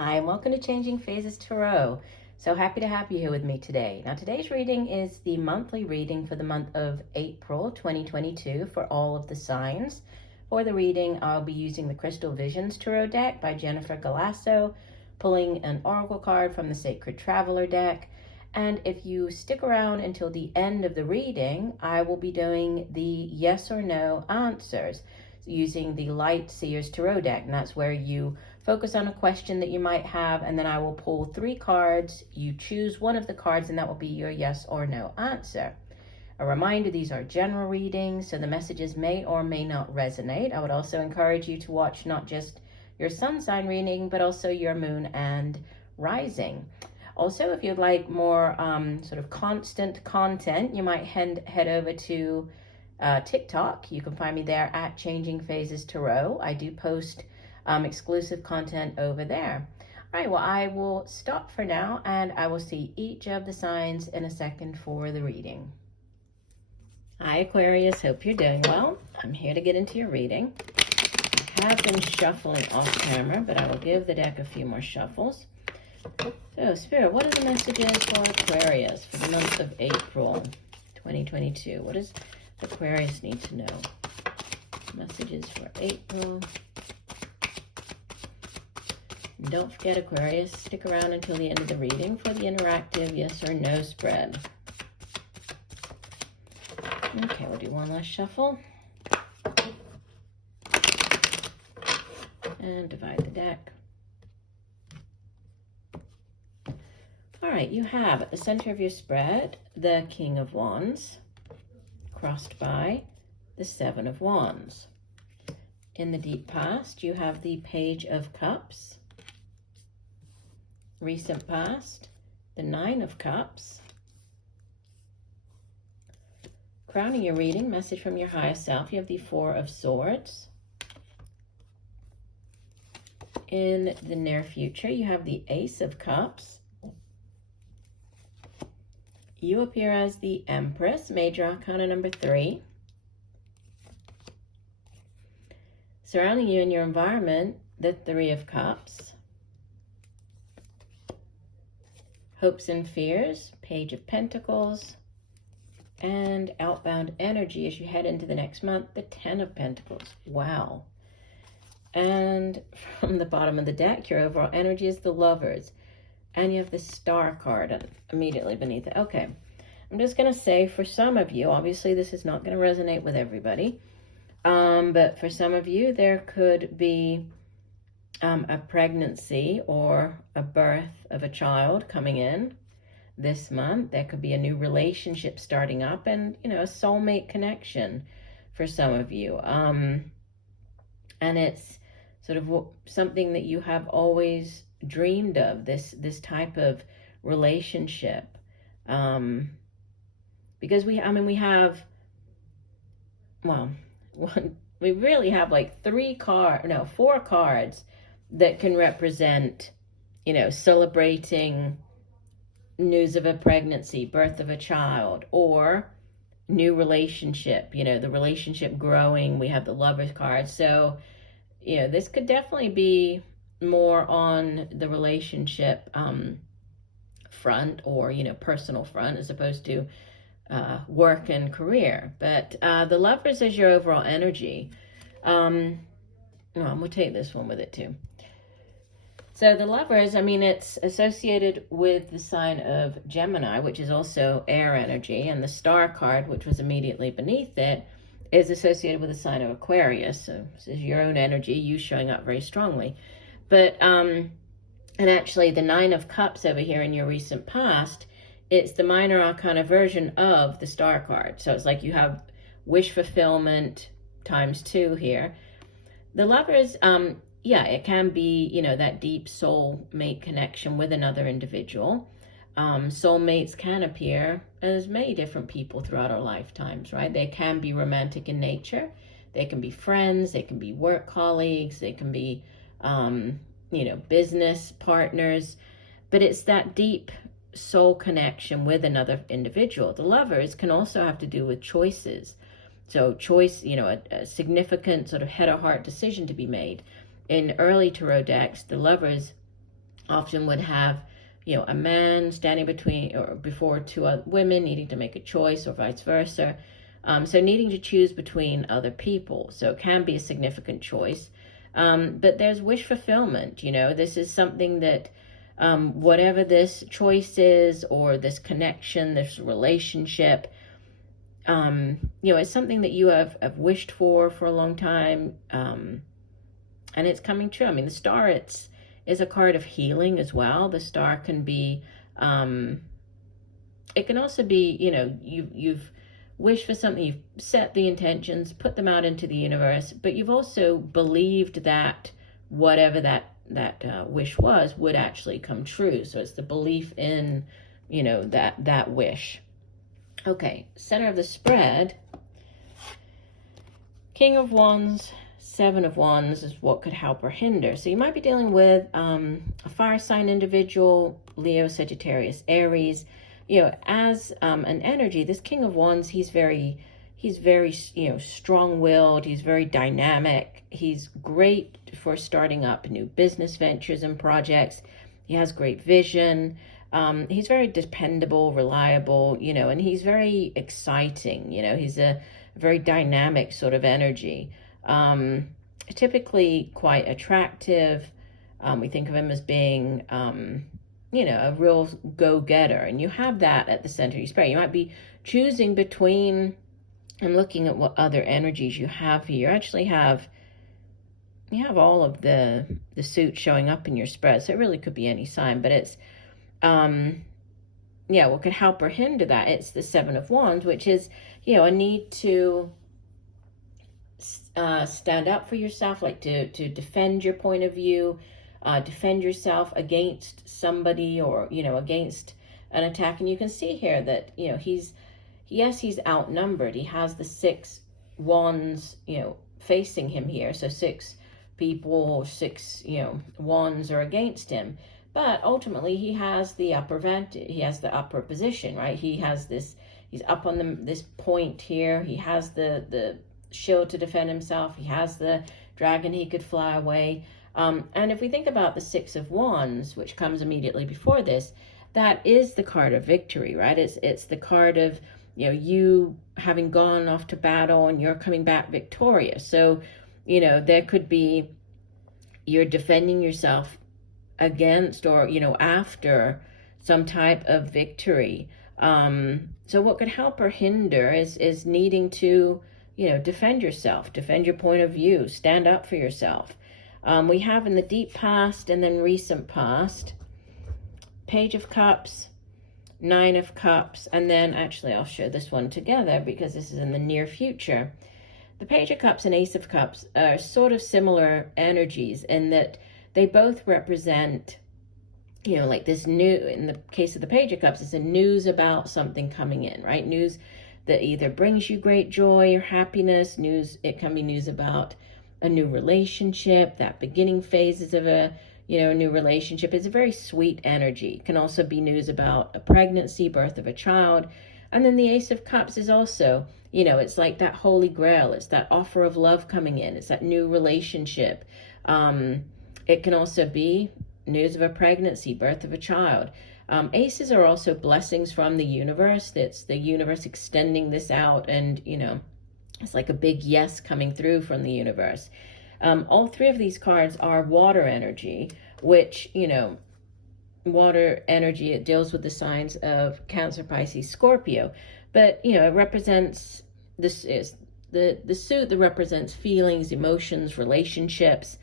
Hi, and welcome to Changing Phases Tarot. So happy to have you here with me today. Now, today's reading is the monthly reading for the month of April 2022 for all of the signs. For the reading, I'll be using the Crystal Visions Tarot deck by Jennifer Galasso, pulling an oracle card from the Sacred Traveler deck. And if you stick around until the end of the reading, I will be doing the yes or no answers using the Light Seers Tarot deck. And that's where you focus on a question that you might have, and then I will pull 3 cards. You choose one of the cards, and that will be your yes or no answer. A reminder, these are general readings, so the messages may or may not resonate. I would also encourage you to watch not just your sun sign reading, but also your moon and rising. Also, if you'd like more sort of constant content, you might head over to TikTok. You can find me there at Changing Phases Tarot. I do post exclusive content over there. All right, well, I will stop for now, and I will see each of the signs in a second for the reading. Hi, Aquarius. Hope you're doing well. I'm here to get into your reading. I have been shuffling off camera, but I will give the deck a few more shuffles. So, Spirit, what are the messages for Aquarius for the month of April 2022? What does Aquarius need to know? Messages for April. And don't forget, Aquarius, stick around until the end of the reading for the interactive yes or no spread. Okay, we'll do one last shuffle. And divide the deck. All right, you have at the center of your spread the King of Wands, crossed by the Seven of Wands. In the deep past, you have the Page of Cups. Recent past, the Nine of Cups. Crowning your reading, message from your higher self, you have the Four of Swords. In the near future, you have the Ace of Cups. You appear as the Empress, Major Arcana number 3. Surrounding you in your environment, the Three of Cups. Hopes and fears, Page of Pentacles. And outbound energy as you head into the next month, the Ten of Pentacles. Wow. And from the bottom of the deck, your overall energy is the Lovers. And you have the Star card immediately beneath it. Okay, I'm just going to say for some of you, obviously this is not going to resonate with everybody, but for some of you, there could be a pregnancy or a birth of a child coming in this month. There could be a new relationship starting up and, you know, a soulmate connection for some of you. And it's sort of something that you have always dreamed of, this type of relationship. Because we have, well, we really have like 4 cards that can represent, you know, celebrating news of a pregnancy, birth of a child, or new relationship, you know, the relationship growing. We have the Lovers card. So, you know, this could definitely be more on the relationship front, or, you know, personal front, as opposed to work and career. But the Lovers is your overall energy. We'll take this one with it too. So the Lovers, I mean, it's associated with the sign of Gemini, which is also air energy, and the Star card, which was immediately beneath it, is associated with the sign of Aquarius. So this is your own energy, you showing up very strongly. But, and actually the Nine of Cups over here in your recent past, it's the minor arcana version of the Star card. So it's like you have wish fulfillment times 2 here. The Lovers, yeah, it can be, you know, that deep soulmate connection with another individual. Soulmates can appear as many different people throughout our lifetimes, right? They can be romantic in nature. They can be friends. They can be work colleagues. They can be, you know, business partners. But it's that deep soul connection with another individual. The Lovers can also have to do with choices. So choice, you know, a significant sort of head or heart decision to be made. In early tarot decks, the Lovers often would have, a man standing between or before two women needing to make a choice, or vice versa. So needing to choose between other people. So it can be a significant choice. But there's wish fulfillment. This is something that whatever this choice is, or this connection, this relationship, it's something that you have wished for a long time, and it's coming true. I mean, the star, is a card of healing as well. The star can be, it can also be, you've wished for something, you've set the intentions, put them out into the universe, but you've also believed that whatever that wish would actually come true. So it's the belief in, that wish. Okay, center of the spread, King of Wands, Seven of Wands is what could help or hinder. So you might be dealing with a fire sign individual, Leo, Sagittarius, Aries. As an energy, this King of Wands, he's very, strong-willed. He's very dynamic. He's great for starting up new business ventures and projects. He has great vision. He's very dependable, reliable, and he's very exciting. He's a very dynamic sort of energy. Typically quite attractive. We think of him as being, a real go-getter, and you have that at the center of your spread. You might be choosing between, I'm looking at what other energies you have here. You actually have all of the suits showing up in your spread, so it really could be any sign, but it's, what could help or hinder that? It's the Seven of Wands, which is, a need to stand up for yourself, like to defend your point of view, defend yourself against somebody, or against an attack. And you can see here that he's outnumbered. He has the 6 wands facing him here, so 6 people, 6 wands are against him, but ultimately he has the upper position, right? He's up on this point here. He has the shield to defend himself. He has the dragon, he could fly away. And if we think about the 6 of Wands, which comes immediately before this, that is the card of victory, right? It's the card of, you having gone off to battle and you're coming back victorious. So, there could be, you're defending yourself against, or, after some type of victory. So what could help or hinder is needing to, defend yourself, defend your point of view, stand up for yourself. We have in the deep past and then recent past, Page of Cups, 9 of Cups, and then actually I'll show this one together because this is in the near future. The Page of Cups and Ace of Cups are sort of similar energies in that they both represent, like this new, in the case of the Page of Cups, it's a news about something coming in, right? News that either brings you great joy or happiness. It can be news about a new relationship, that beginning phases of a new relationship. Is a very sweet energy. It can also be news about a pregnancy, birth of a child. And then the Ace of Cups is also, it's like that holy grail. It's that offer of love coming in. It's that new relationship. It can also be news of a pregnancy, birth of a child. Aces are also blessings from the universe. It's the universe extending this out, and, it's like a big yes coming through from the universe. All 3 of these cards are water energy, which, water energy, it deals with the signs of Cancer, Pisces, Scorpio. But, it represents, this is the suit that represents feelings, emotions, relationships.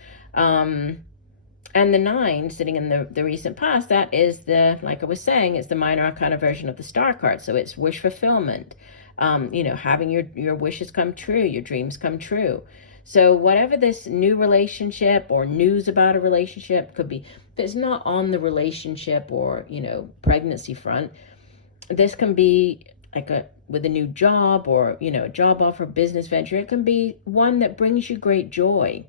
And the 9 sitting in the recent past, that is like I was saying, it's the minor arcana version of the star card. So it's wish fulfillment, having your wishes come true, your dreams come true. So whatever this new relationship or news about a relationship could be, if it's not on the relationship or, pregnancy front, this can be like with a new job or, a job offer, business venture. It can be one that brings you great joy,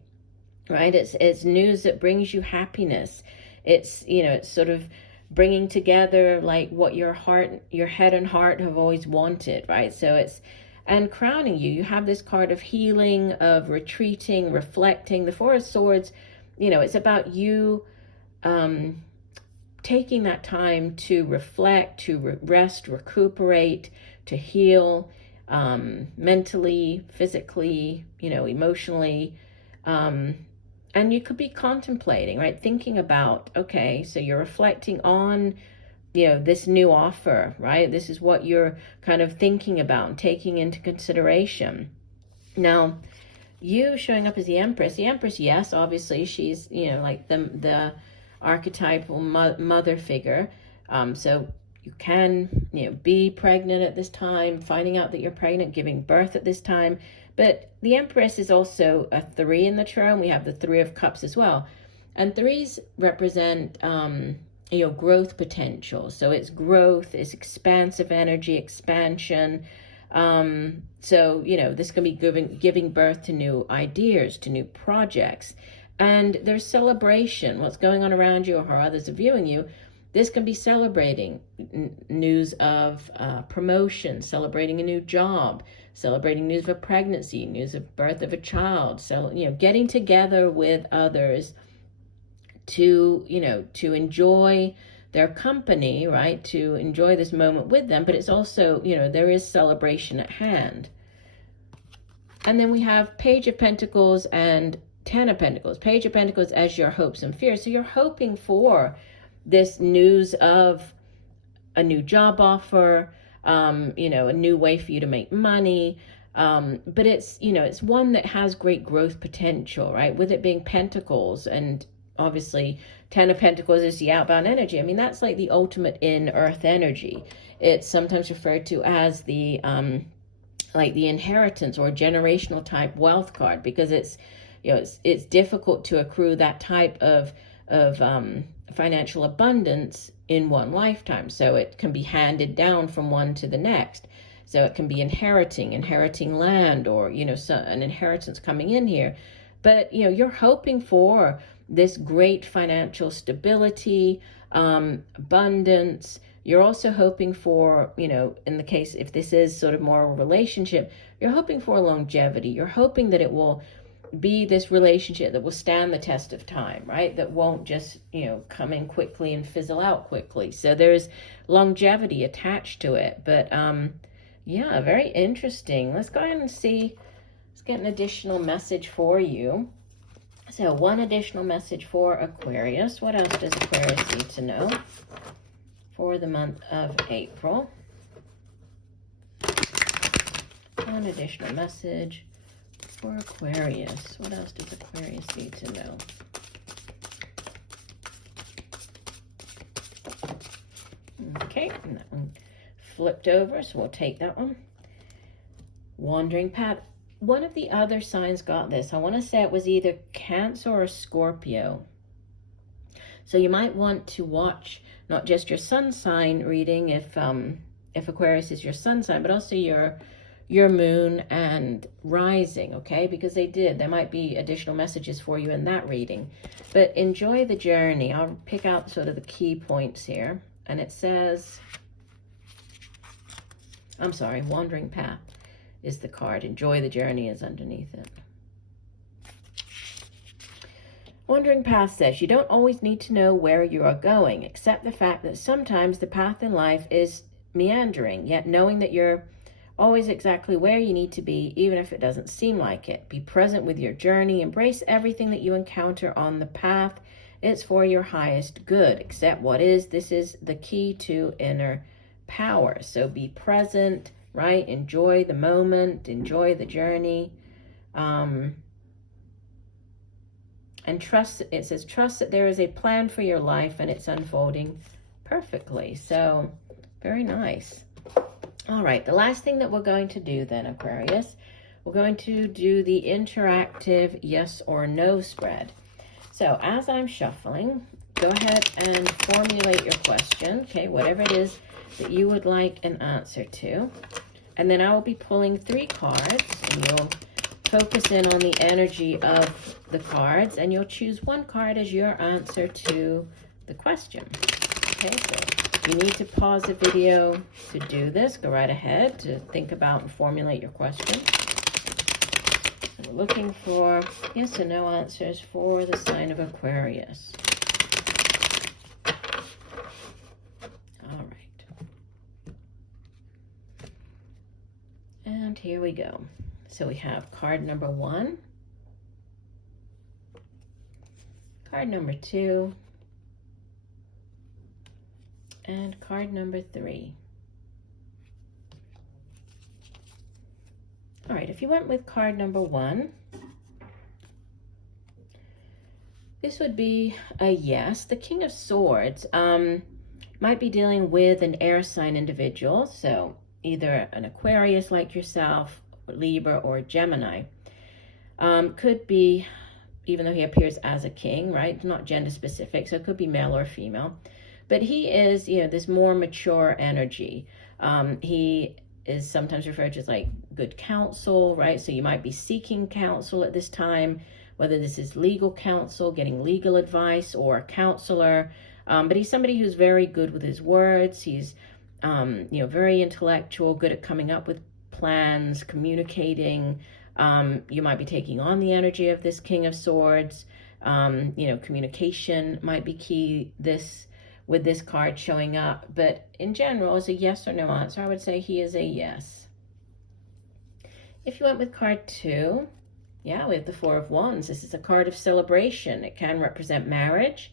right? It's news that brings you happiness. It's, it's sort of bringing together like what your head and heart have always wanted, right? So and crowning you. You have this card of healing, of retreating, reflecting. The 4 of Swords, it's about you taking that time to reflect, to rest, recuperate, to heal, mentally, physically, emotionally. And you could be contemplating, right? Thinking about, okay, so you're reflecting on, this new offer, right? This is what you're kind of thinking about and taking into consideration. Now, you showing up as the Empress, yes, obviously she's, like the archetypal mother figure. So you can, be pregnant at this time, finding out that you're pregnant, giving birth at this time. But the Empress is also a 3 in the tarot, and we have the 3 of Cups as well. And 3s represent, growth potential. So it's growth, it's expansive energy, expansion. So, this can be giving birth to new ideas, to new projects. And there's celebration, what's going on around you or how others are viewing you. This can be celebrating news of promotion, celebrating a new job, celebrating news of a pregnancy, news of birth of a child. So, getting together with others to enjoy their company, right? To enjoy this moment with them. But it's also, there is celebration at hand. And then we have Page of Pentacles and 10 of Pentacles. Page of Pentacles as your hopes and fears. So you're hoping for this news of a new job offer, a new way for you to make money. But it's, it's one that has great growth potential, right? With it being Pentacles, and obviously 10 of Pentacles is the outbound energy. I mean, that's like the ultimate in earth energy. It's sometimes referred to as the, like the inheritance or generational type wealth card, because it's, it's difficult to accrue that type of financial abundance in one lifetime. So it can be handed down from one to the next. So it can be inheriting land, or, an inheritance coming in here. But, you're hoping for this great financial stability, abundance. You're also hoping for, in the case, if this is sort of more of a relationship, you're hoping for longevity. You're hoping that it will be this relationship that will stand the test of time, right? That won't just, come in quickly and fizzle out quickly. So there's longevity attached to it. But yeah, very interesting. Let's go ahead and see. Let's get an additional message for you. So one additional message for Aquarius. What else does Aquarius need to know for the month of April? One additional message for Aquarius. What else does Aquarius need to know? Okay, and that one flipped over, so we'll take that one. Wandering path. One of the other signs got this. I want to say it was either Cancer or Scorpio. So you might want to watch not just your sun sign reading if Aquarius is your sun sign, but also your moon and rising, okay? Because there might be additional messages for you in that reading. But enjoy the journey. I'll pick out sort of the key points here. And it says, I'm sorry, Wandering Path is the card. Enjoy the journey is underneath it. Wandering Path says, you don't always need to know where you are going, except the fact that sometimes the path in life is meandering, yet knowing that you're always exactly where you need to be, even if it doesn't seem like it. Be present with your journey. Embrace everything that you encounter on the path. It's for your highest good. Accept what is. This is the key to inner power. So be present, right? Enjoy the moment. Enjoy the journey. And trust, it says, trust that there is a plan for your life and it's unfolding perfectly. So very nice. All right, the last thing that we're going to do then, Aquarius, we're going to do the interactive yes or no spread. So as I'm shuffling, go ahead and formulate your question, okay, whatever it is that you would like an answer to. And then I will be pulling 3 cards, and you'll focus in on the energy of the cards, and you'll choose one card as your answer to the question. Okay, so you need to pause the video to do this. Go right ahead to think about and formulate your question. So we're looking for yes or no answers for the sign of Aquarius. And here we go. So we have card number 1, card number 2, and card number 3. All right, if you went with card number 1, this would be a yes. The King of Swords might be dealing with an air sign individual, so either an Aquarius like yourself, Libra, or Gemini. Could be, even though he appears as a king, right? Not gender specific, so it could be male or female. But he is, you know, this more mature energy. He is sometimes referred to as like good counsel, right? So you might be seeking counsel at this time, whether this is legal counsel, getting legal advice, or a counselor. But he's somebody who's very good with his words. He's, you know, very intellectual, good at coming up with plans, communicating. You might be taking on the energy of this King of Swords. You know, communication might be key with this card showing up. But in general, as a yes or no answer, I would say he is a yes. If you went with card 2, yeah, we have the 4 of Wands. This is a card of celebration. It can represent marriage.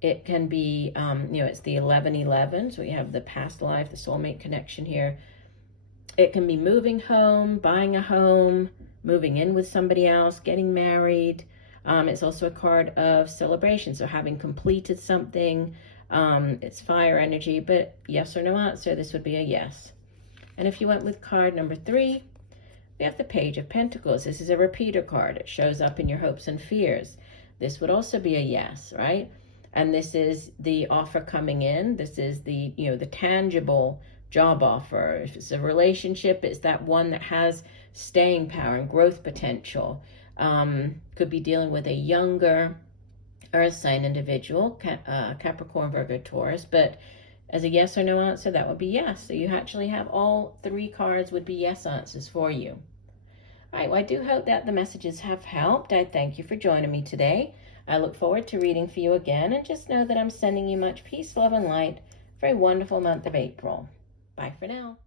It can be, you know, it's the 1111, so we have the past life, the soulmate connection here. It can be moving home, buying a home, moving in with somebody else, getting married. It's also a card of celebration, so having completed something. It's fire energy, but yes or no answer, this would be a yes. And if you went with card number 3, we have the Page of Pentacles. This is a repeater card. It shows up in your hopes and fears. This would also be a yes, right? And this is the offer coming in. This is the, you know, the tangible job offer. If it's a relationship, it's that one that has staying power and growth potential. Could be dealing with a younger earth sign individual, Capricorn, Virgo, Taurus. But as a yes or no answer, that would be yes. So you actually have all 3 cards would be yes answers for you. All right, well, I do hope that the messages have helped. I thank you for joining me today. I look forward to reading for you again, and just know that I'm sending you much peace, love, and light for a wonderful month of April. Bye for now.